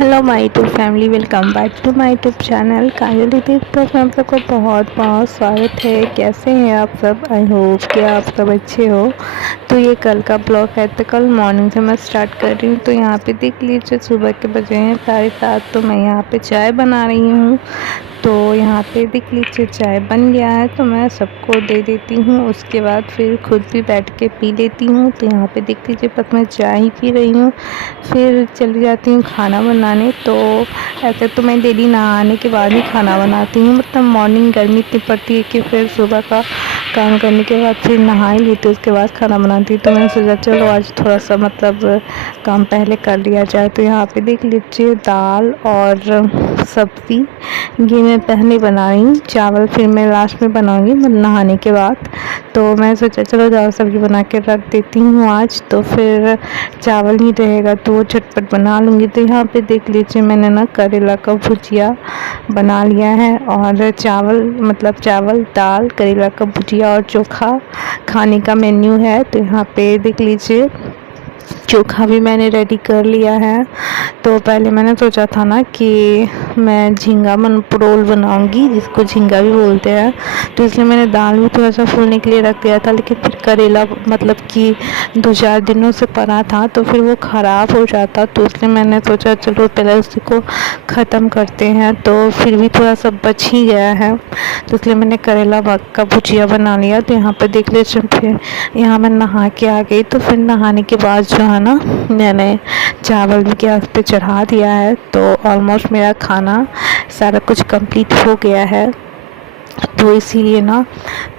Hello my YouTube family, welcome back to my YouTube channel Kajal दीदी पर आप सबको बहुत बहुत स्वागत है। कैसे हैं आप सब? आई होप कि आप सब अच्छे हो। तो ये कल का ब्लॉग है, तो कल मॉर्निंग से मैं स्टार्ट कर रही हूँ। तो यहाँ पे देख लीजिए सुबह के बजे हैं 7:30। तो मैं यहाँ पे चाय बना रही हूँ। तो यहाँ पे देख लीजिए चाय बन गया है, तो मैं सबको दे देती हूँ। उसके बाद फिर खुद भी बैठ के पी लेती हूँ। तो यहाँ पे देख लीजिए बस मैं चाय ही पी रही हूँ, फिर चली जाती हूँ खाना बनाने। तो ऐसे तो मैं डेली नहाने के बाद ही खाना बनाती हूँ, मतलब मॉर्निंग गर्मी इतनी पड़ती है कि फिर सुबह का काम करने के बाद फिर नहा ही लेती हूँ, उसके बाद खाना बनाती हूँ। तो मैंने सोचा चलो आज थोड़ा सा मतलब काम पहले कर लिया जाए। तो यहाँ पे देख लीजिए दाल और सब्ज़ी ये मैं पहले बना रही हूँ, चावल फिर मैं लास्ट में बनाऊँगी नहाने के बाद। तो मैं सोचा चलो दाल सब्ज़ी बना के रख देती हूँ आज, तो फिर चावल ही रहेगा तो वो झटपट बना लूँगी। तो यहाँ पे देख लीजिए मैंने ना करेला का भुजिया बना लिया है, और चावल मतलब चावल दाल करेला का भुजिया और चोखा खाने का मेन्यू है। तो यहाँ पे देख लीजिए चोखा भी मैंने रेडी कर लिया है। तो पहले मैंने सोचा था ना कि मैं झींगा परोल बनाऊंगी, जिसको झींगा भी बोलते हैं। तो इसलिए मैंने दाल भी थोड़ा सा फूलने के लिए रख दिया था, लेकिन फिर करेला मतलब कि 2-4 दिनों से पड़ा था तो फिर वो ख़राब हो जाता। तो इसलिए मैंने सोचा चलो पहले उसी को ख़त्म करते हैं। तो फिर भी थोड़ा सा बच ही गया है, तो इसलिए मैंने करेला का भुजिया बना लिया। तो यहाँ पर देख लीजिए फिर यहाँ मैं नहा के आ गई। तो फिर नहाने के बाद जो है ना मैंने चावल भी गैस पे चढ़ा दिया है। तो ऑलमोस्ट मेरा खाना सारा कुछ कंप्लीट हो गया है। तो इसीलिए ना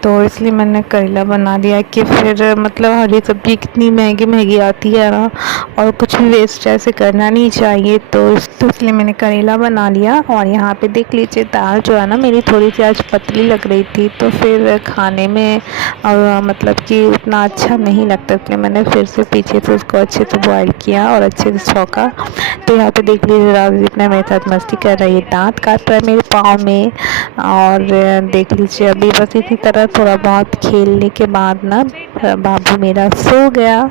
तो इसलिए मैंने करेला बना लिया कि फिर मतलब हरी सब्ज़ी कितनी महंगी महंगी आती है ना, और कुछ भी वेस्ट ऐसे करना नहीं चाहिए। तो इसलिए मैंने करेला बना लिया। और यहाँ पे देख लीजिए दाल जो है ना मेरी थोड़ी सी आज पतली लग रही थी, तो फिर खाने में मतलब कि उतना अच्छा नहीं लगता, इसलिए मैंने फिर से पीछे से उसको अच्छे से बॉयल किया और अच्छे से छौंका। तो यहाँ पे देख लीजिए राजदीप ने मेरे साथ मस्ती कर रही है, दांत काट रहा है मेरे पाँव में। और देख लीजिए अभी बस इसी तरह थोड़ा बहुत खेलने के बाद ना बाबू मेरा सो गया।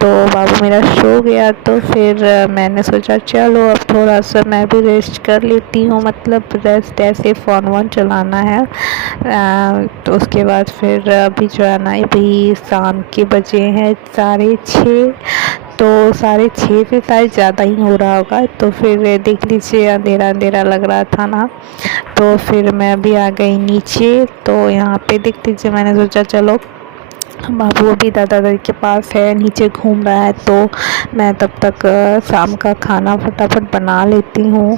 तो बाबू मेरा सो गया तो फिर मैंने सोचा चलो अब थोड़ा सा मैं भी रेस्ट कर लेती हूँ, मतलब रेस्ट ऐसे फ़ोन वोन चलाना है। तो उसके बाद फिर अभी जो है ना अभी शाम के बजे हैं 6:30। तो 6:30 से शायद ज़्यादा ही हो रहा होगा। तो फिर देख लीजिए अंधेरा अंधेरा लग रहा था ना, तो फिर मैं अभी आ गई नीचे। तो यहाँ पे देख लीजिए मैंने सोचा चलो बाबू अभी दादा दादी के पास है, नीचे घूम रहा है, तो मैं तब तक शाम का खाना फटाफट बना लेती हूँ।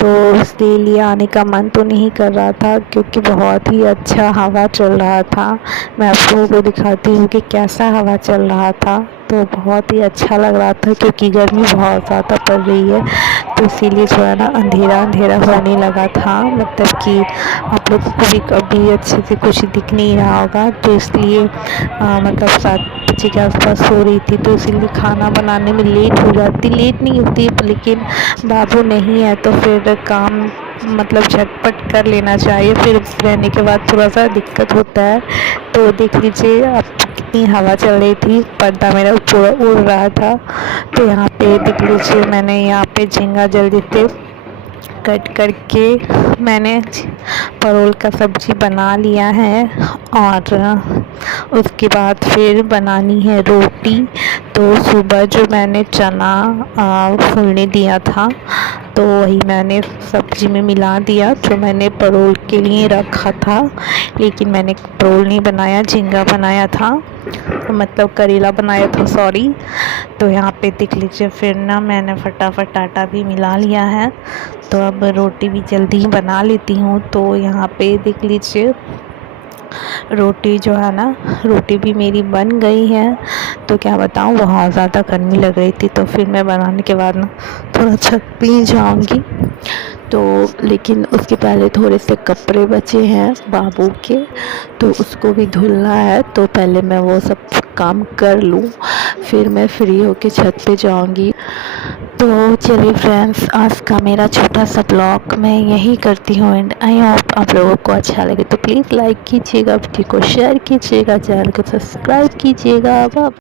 तो इसके लिए आने का मन तो नहीं कर रहा था, क्योंकि बहुत ही अच्छा हवा चल रहा था। मैं आप लोगों को दिखाती हूँ कि कैसा हवा चल रहा था। तो बहुत ही अच्छा लग रहा था, क्योंकि गर्मी बहुत ज़्यादा पड़ रही है। तो इसीलिए जो है ना अंधेरा अंधेरा होने लगा था, मतलब कि आप लोगों को भी कभी अच्छे से कुछ दिख नहीं रहा होगा। तो इसलिए मतलब 7 बजे के आसपास सो रही थी, तो इसीलिए खाना बनाने में लेट हो जाती, लेट नहीं होती, लेकिन बाबू नहीं है तो फिर काम मतलब झटपट कर लेना चाहिए, फिर रहने के बाद थोड़ा सा दिक्कत होता है। तो देख लीजिए अब कितनी हवा चल रही थी, पर्दा मेरा पूरा उड़ रहा था। तो यहाँ पे देख लीजिए मैंने यहाँ पे झींगा जल्दी से कट करके मैंने परोल का सब्ज़ी बना लिया है। और उसके बाद फिर बनानी है रोटी। तो सुबह जो मैंने चना फूलने दिया था, तो वही मैंने सब्ज़ी में मिला दिया जो मैंने परोल के लिए रखा था। लेकिन मैंने परोल नहीं बनाया, झींगा बनाया था, मतलब करेला बनाया था, सॉरी। तो यहाँ पे देख लीजिए फिर ना मैंने फटाफट आटा भी मिला लिया है। तो अब रोटी भी जल्दी ही बना लेती हूँ। तो यहाँ पे देख लीजिए रोटी जो है ना रोटी भी मेरी बन गई है। तो क्या बताऊँ बहुत ज़्यादा गर्मी लग रही थी, तो फिर मैं बनाने के बाद ना थोड़ा छत पे ही जाऊँगी। तो लेकिन उसके पहले थोड़े से कपड़े बचे हैं बाबू के, तो उसको भी धुलना है। तो पहले मैं वो सब काम कर लूँ, फिर मैं फ्री होके छत पे जाऊँगी। तो चलिए फ्रेंड्स, आज का मेरा छोटा सा ब्लॉग मैं यही करती हूँ, एंड आई होप आप लोगों को अच्छा लगे। तो प्लीज़ लाइक कीजिएगा, वीडियो को शेयर कीजिएगा, चैनल को सब्सक्राइब कीजिएगा।